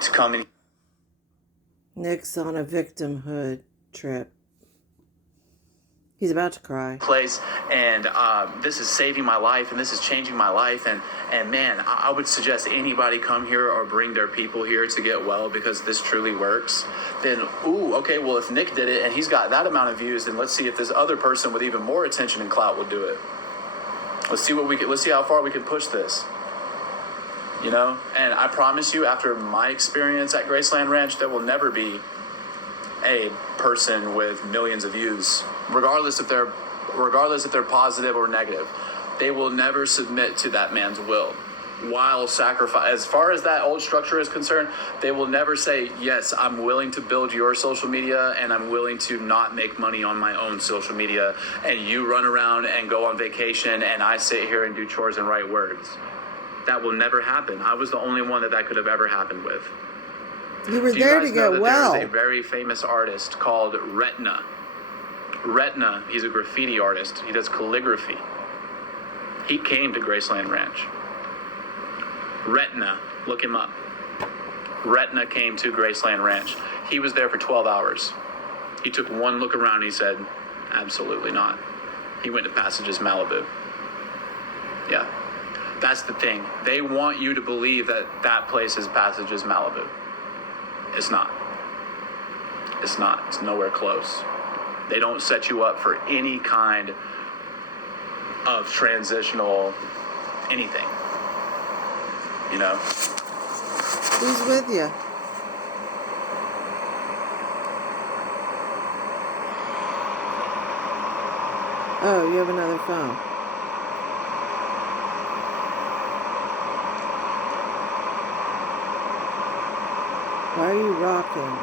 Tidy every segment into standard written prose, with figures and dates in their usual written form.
to come in. Nick's on a victimhood trip. He's about to cry. Place, and this is saving my life, and this is changing my life, and man, I would suggest anybody come here or bring their people here to get well, because this truly works. Then, ooh, okay, well, if Nick did it and he's got that amount of views, then let's see if this other person with even more attention and clout would do it. Let's see how far we can push this. You know, and I promise you, after my experience at Graceland Ranch, there will never be a person with millions of views, regardless if they're positive or negative. They will never submit to that man's will. While sacrifice, as far as that old structure is concerned, they will never say, yes, I'm willing to build your social media and I'm willing to not make money on my own social media, and you run around and go on vacation and I sit here and do chores and write words. That will never happen. I was the only one that could have ever happened with. You were there to get well. There is a very famous artist called Retina. Retina, he's a graffiti artist. He does calligraphy. He came to Graceland Ranch. Retina, look him up. Retina came to Graceland Ranch. He was there for 12 hours. He took one look around and he said, absolutely not. He went to Passages Malibu. Yeah, that's the thing. They want you to believe that that place is Passages Malibu. It's not. It's not. It's nowhere close. They don't set you up for any kind of transitional anything. You know? Who's with you? Oh, you have another phone. Why are you rocking?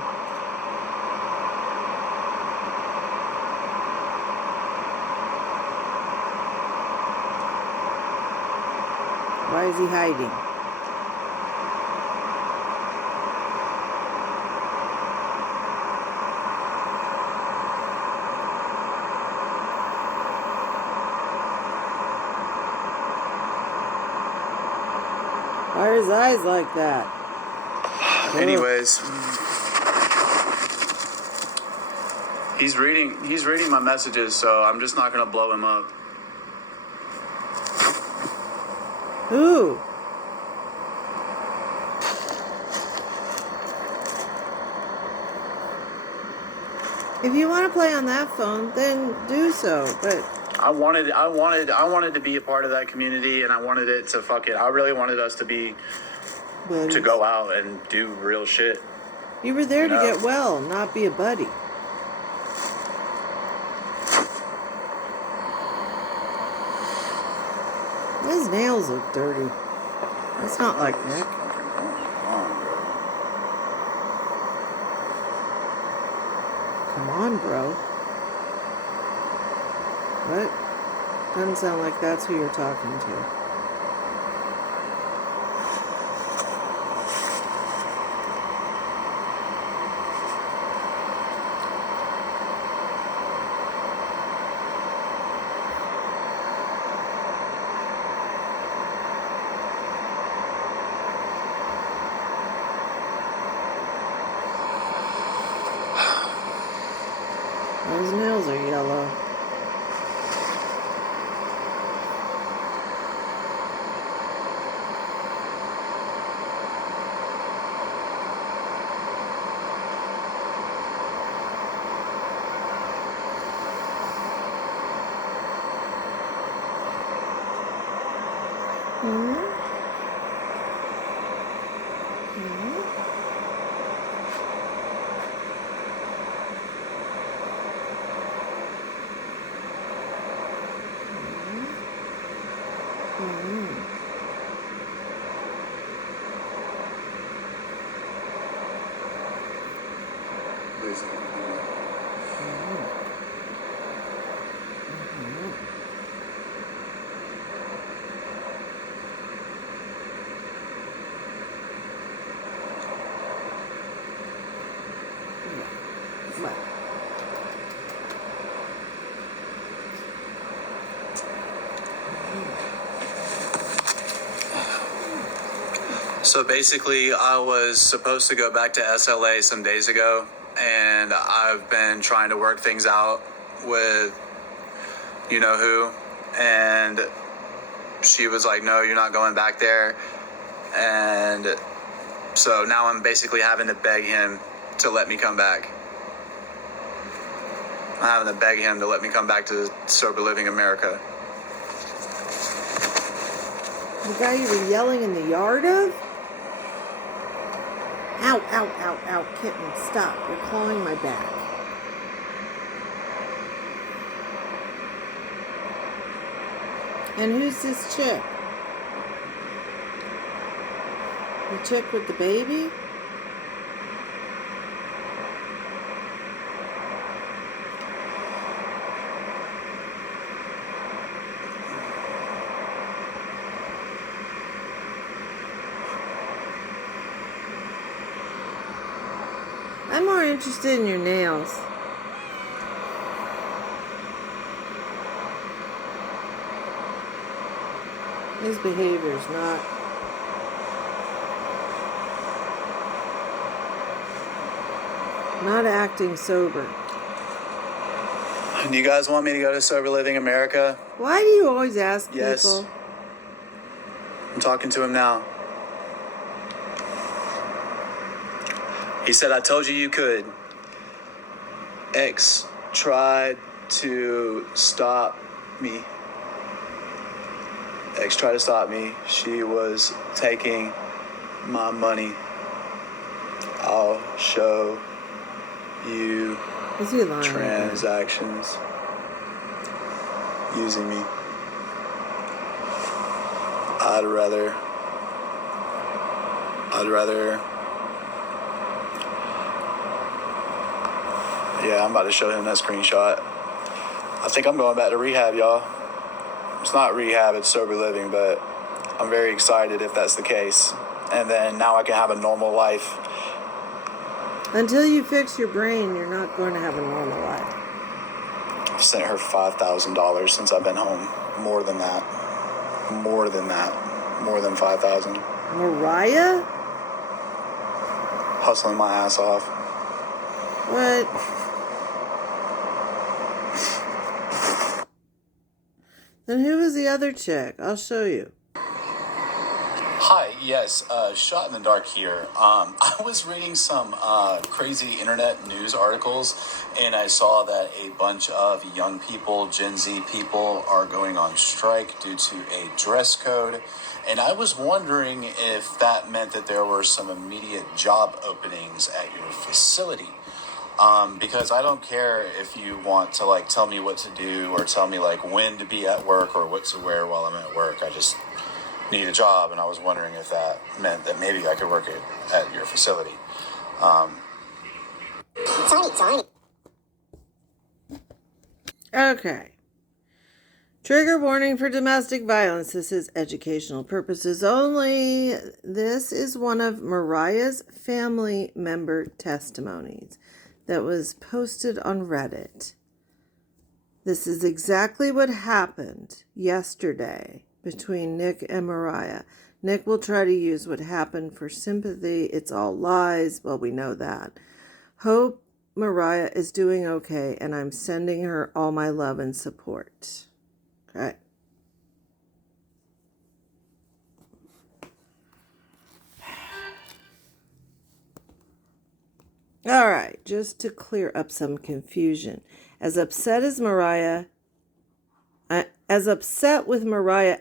Why is he hiding? Why are his eyes like that? Anyways, he's reading my messages, so I'm just not gonna blow him up. Who? If you want to play on that phone, then do so. But I wanted to be a part of that community, and I wanted it to I really wanted us to be to go out and do real shit. You were there to get well, not be a buddy. His nails look dirty. That's not like Nick. Come on, bro. What? Doesn't sound like that's who you're talking to. Those nails are yellow. So basically, I was supposed to go back to SLA some days ago, and I've been trying to work things out with you know who, and she was like, no, you're not going back there. And so now I'm basically having to beg him to let me come back. I'm having to beg him to let me come back to Sober Living America. The guy you were yelling in the yard of? Ow, ow, ow, ow, kitten, stop. You're clawing my back. And who's this chick? The chick with the baby? I'm more interested in your nails. His behavior's not acting sober. Do you guys want me to go to Sober Living America? Why do you always ask Yes. people? I'm talking to him now. He said, I told you you could. X tried to stop me. X tried to stop me. She was taking my money. I'll show you Is he lying? transactions using me. I'd rather yeah, I'm about to show him that screenshot. I think I'm going back to rehab, y'all. It's not rehab, it's sober living, but I'm very excited if that's the case. And then now I can have a normal life. Until you fix your brain, you're not going to have a normal life. I've sent her $5,000 since I've been home. More than that. More than $5,000. Mariah? Hustling my ass off. What? Then who was the other chick? I'll show you. Hi, yes, Shot in the Dark here. I was reading some crazy internet news articles, and I saw that a bunch of young people, Gen Z people, are going on strike due to a dress code. And I was wondering if that meant that there were some immediate job openings at your facility. Because I don't care if you want to like tell me what to do or tell me like when to be at work or what to wear while I'm at work. I just need a job, and I was wondering if that meant that maybe I could work at your facility. Tony. Okay. Trigger warning for domestic violence. This is educational purposes only. This is one of Mariah's family member testimonies that was posted on Reddit. This is exactly what happened yesterday between Nick and Mariah. Nick will try to use what happened for sympathy. It's all lies. Well, we know that. Hope Mariah is doing okay, and I'm sending her all my love and support. Okay. All right, just to clear up some confusion. As upset with Mariah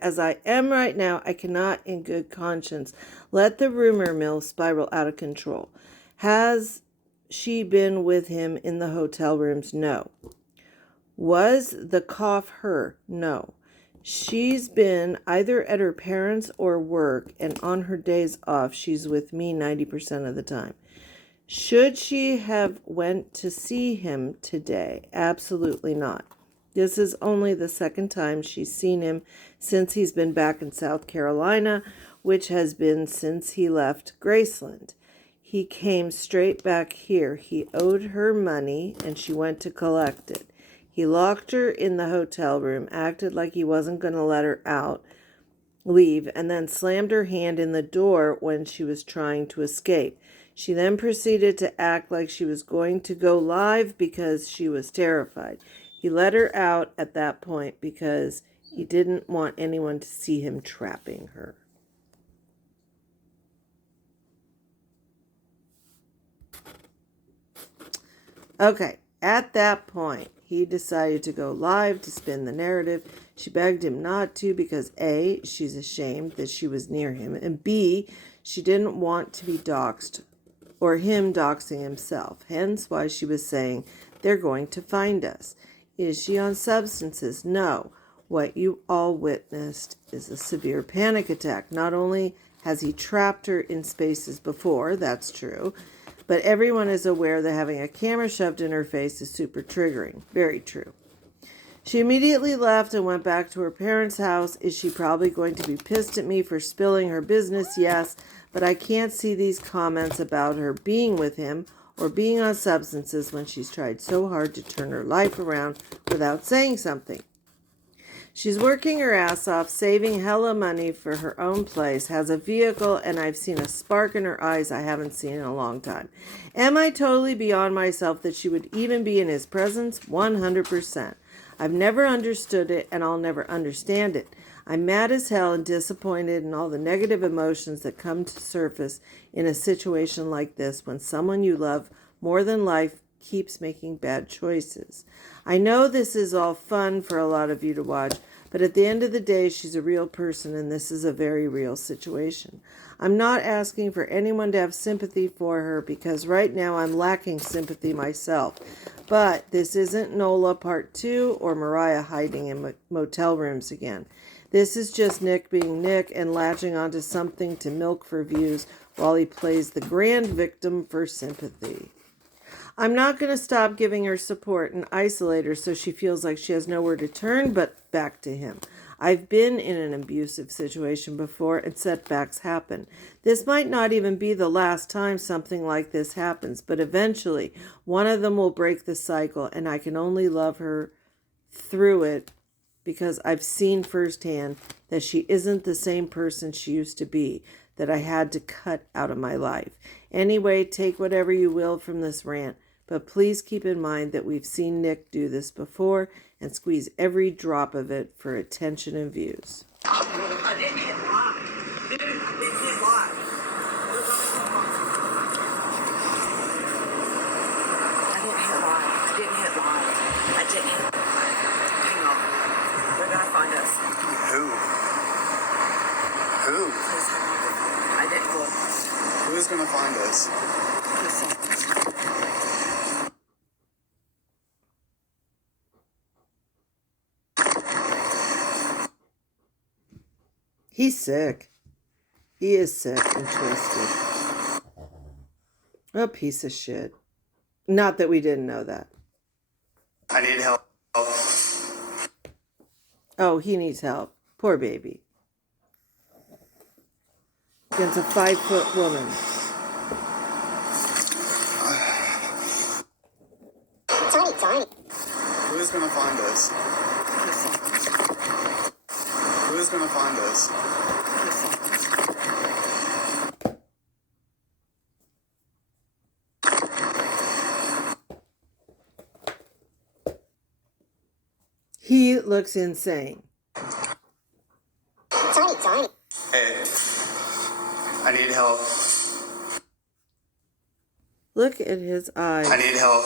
as I am right now, I cannot in good conscience let the rumor mill spiral out of control. Has she been with him in the hotel rooms? No. Was the cough her? No. She's been either at her parents' or work, and on her days off, she's with me 90% of the time. Should she have went to see him today? Absolutely not. This is only the second time she's seen him since he's been back in South Carolina, which has been since he left Graceland. He came straight back here. He owed her money, and she went to collect it. He locked her in the hotel room, acted like he wasn't going to let her out, leave and then slammed her hand in the door when she was trying to escape. She then proceeded to act like she was going to go live because she was terrified. He let her out at that point because he didn't want anyone to see him trapping her. Okay, at that point, he decided to go live to spin the narrative. She begged him not to because A, she's ashamed that she was near him, and B, she didn't want to be doxxed or him doxing himself. Hence why she was saying, they're going to find us. Is she on substances? No. What you all witnessed is a severe panic attack. Not only has he trapped her in spaces before, that's true, but everyone is aware that having a camera shoved in her face is super triggering. Very true. She immediately left and went back to her parents' house. Is she probably going to be pissed at me for spilling her business? Yes, but I can't see these comments about her being with him or being on substances when she's tried so hard to turn her life around without saying something. She's working her ass off, saving hella money for her own place, has a vehicle, and I've seen a spark in her eyes I haven't seen in a long time. Am I totally beyond myself that she would even be in his presence? 100%. I've never understood it, and I'll never understand it. I'm mad as hell and disappointed in all the negative emotions that come to surface in a situation like this when someone you love more than life keeps making bad choices. I know this is all fun for a lot of you to watch, but at the end of the day, she's a real person and this is a very real situation. I'm not asking for anyone to have sympathy for her because right now I'm lacking sympathy myself. But this isn't Nola Part 2 or Mariah hiding in motel rooms again. This is just Nick being Nick and latching onto something to milk for views while he plays the grand victim for sympathy. I'm not going to stop giving her support and isolate her so she feels like she has nowhere to turn but back to him. I've been in an abusive situation before and setbacks happen. This might not even be the last time something like this happens, but eventually one of them will break the cycle and I can only love her through it because I've seen firsthand that she isn't the same person she used to be, that I had to cut out of my life. Anyway, take whatever you will from this rant, but please keep in mind that we've seen Nick do this before and squeeze every drop of it for attention and views. I didn't hit live. Dude, I didn't hit live. Hang on. They're gonna find us. Who? Who? Please hang on. I didn't look. Who's gonna find us? He's sick. He is sick and twisted. A piece of shit. Not that we didn't know that. I need help. Oh, he needs help. Poor baby. Against a 5-foot woman. Tiny. Who's gonna find us? Who's gonna find us? He looks insane. Tiny. Hey, I need help. Look at his eyes. I need help.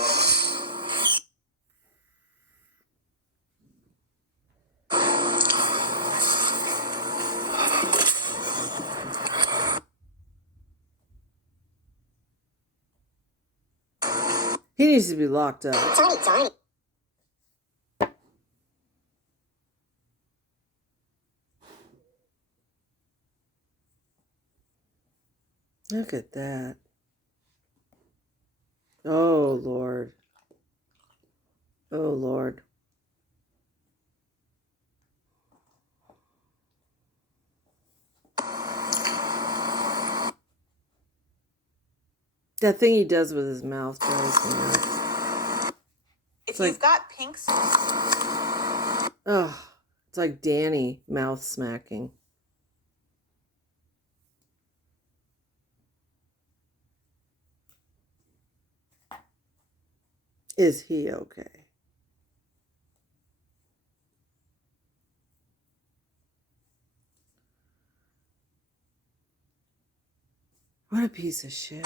He needs to be locked up. Tiny. Look at that. Oh, Lord. Oh, Lord. That thing he does with his mouth drives me nuts. If like- you've got pinks. Oh, it's like Danny mouth smacking. Is he okay? What a piece of shit.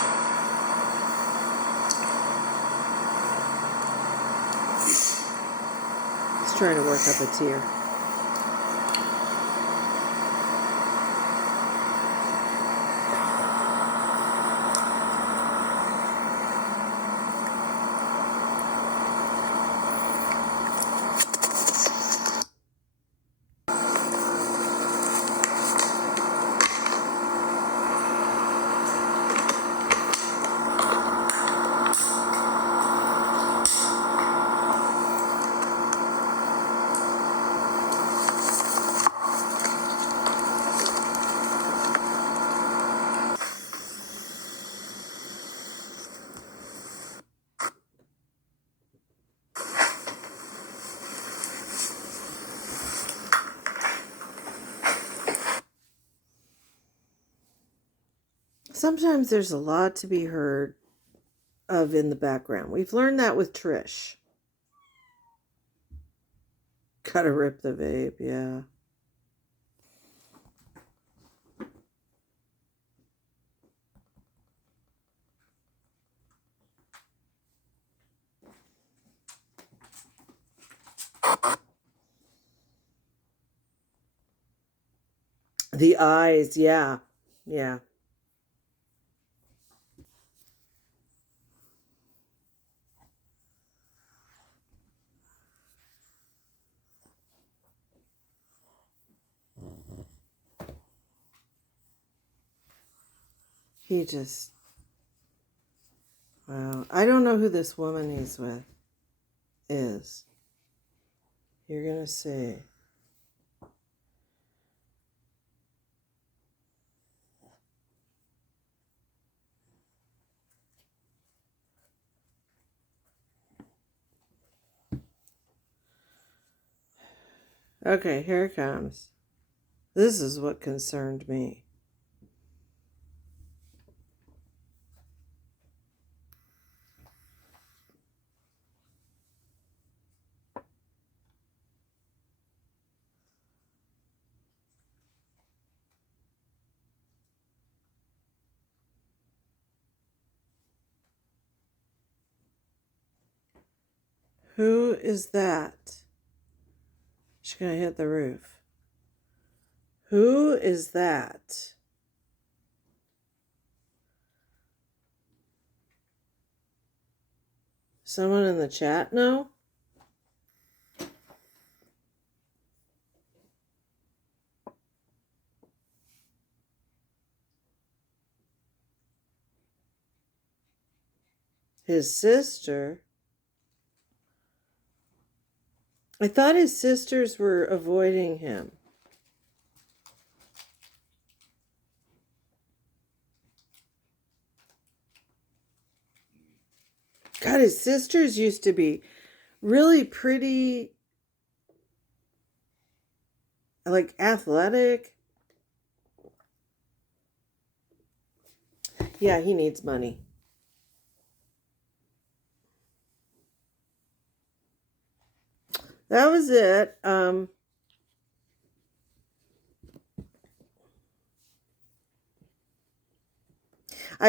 He's trying to work up a tear. Sometimes there's a lot to be heard of in the background. We've learned that with Trish. Gotta rip the vape, yeah. The eyes, yeah. Yeah. He just... Wow. I don't know who this woman he's with is. You're gonna see. Okay, here it comes. This is what concerned me. Who is that? She's gonna hit the roof. Who is that? Someone in the chat know? His sister? I thought his sisters were avoiding him. God, his sisters used to be really pretty, like athletic. Yeah, he needs money. That was it. I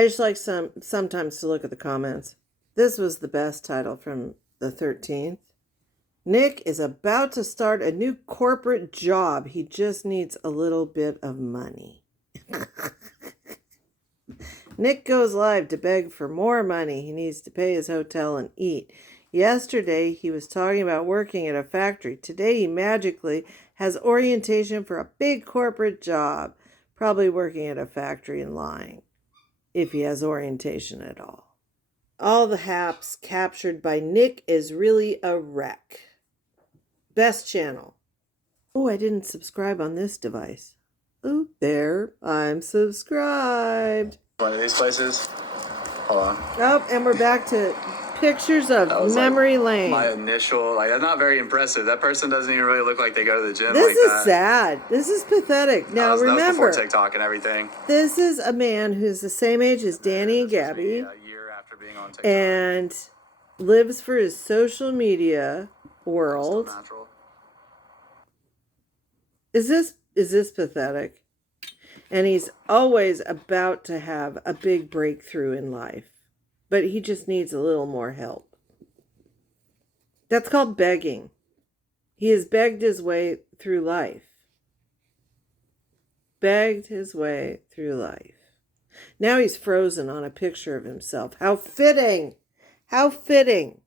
just like sometimes to look at the comments. This was the best title from the 13th. Nick is about to start a new corporate job. He just needs a little bit of money. Nick goes live to beg for more money. He needs to pay his hotel and eat. Yesterday, he was talking about working at a factory. Today, he magically has orientation for a big corporate job. Probably working at a factory and lying, if he has orientation at all. All the haps captured by Nick is really a wreck. Best channel. Oh, I didn't subscribe on this device. Oh, there. I'm subscribed. One of these places. Hold on. Oh, and we're back to pictures of memory lane. My initial, that's not very impressive. That person doesn't even really look like they go to the gym This like that. is sad. This is pathetic. Now That was remember, before TikTok and everything. this is a man who's the same age as Danny and Gabby. A year after being on TikTok. And lives for his social media world. So natural. Is this pathetic? And he's always about to have a big breakthrough in life, but he just needs a little more help. That's called begging. He has begged his way through life. Begged his way through life. Now he's frozen on a picture of himself. How fitting! How fitting!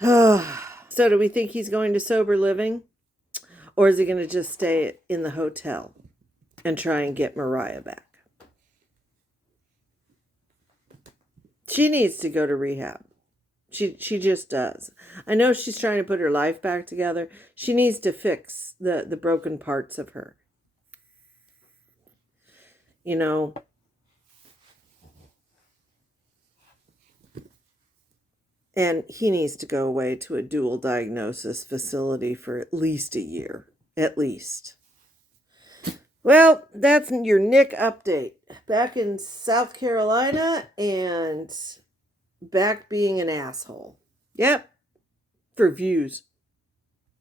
So do we think he's going to sober living? Or is he going to just stay in the hotel and try and get Mariah back? She needs to go to rehab. She just does. I know she's trying to put her life back together. She needs to fix the broken parts of her. You know, and he needs to go away to a dual diagnosis facility for at least a year. At least. Well, that's your Nick update. Back in South Carolina and back being an asshole. Yep. For views.